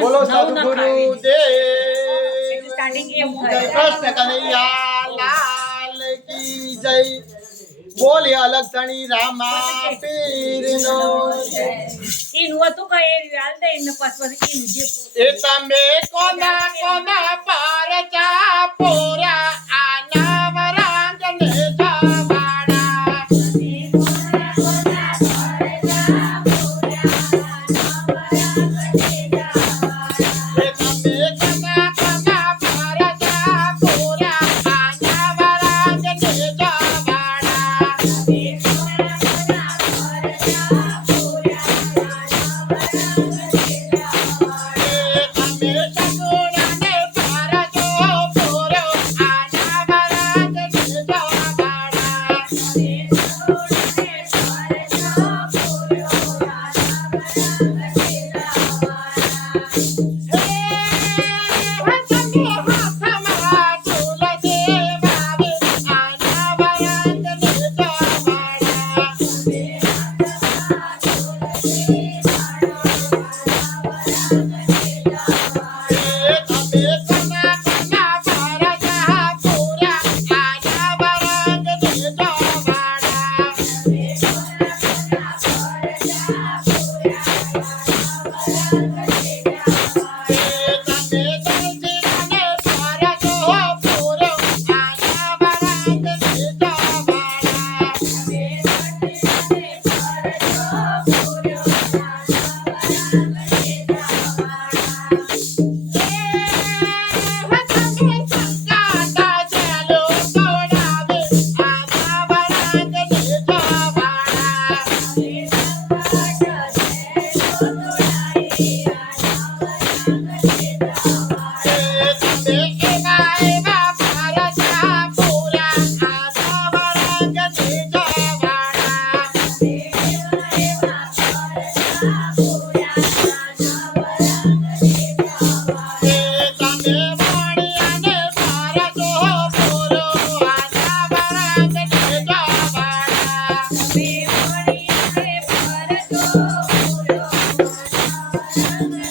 બોલો નવ સાધુ નખ ગુરુ આવી. દેવ કૃષ્ણ કનૈયા લાલ કી જય. બોલે અલગ ધણી રામા પીરનો એનું હતું કે એ હાલ દે પછી જે એ તમે કોના કોના પાર ચા પોરા એ Peace. Sunday.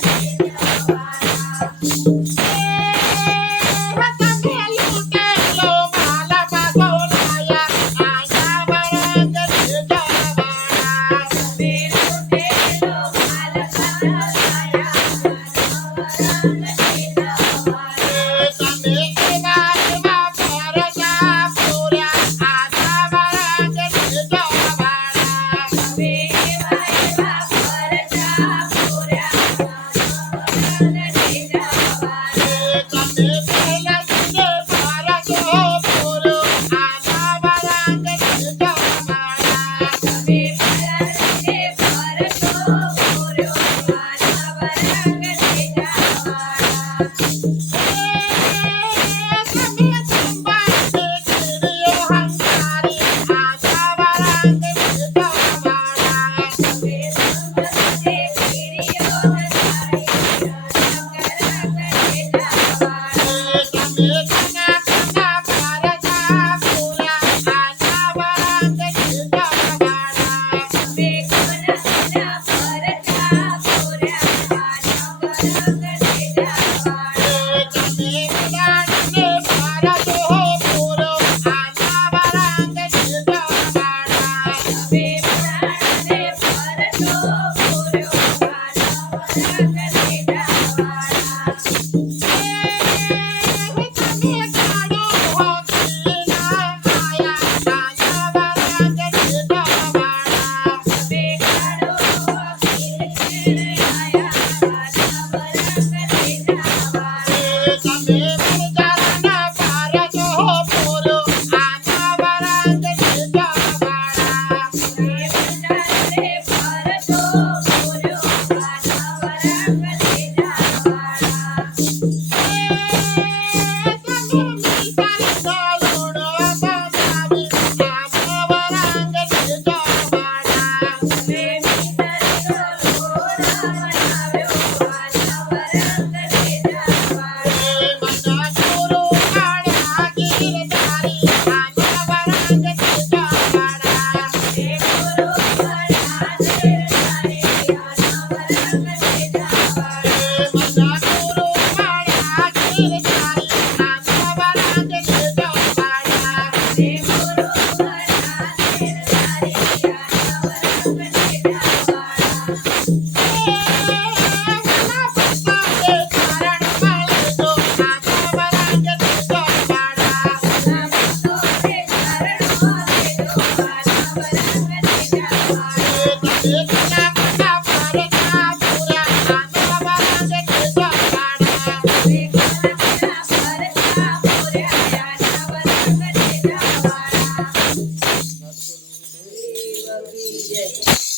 Bye. bitch.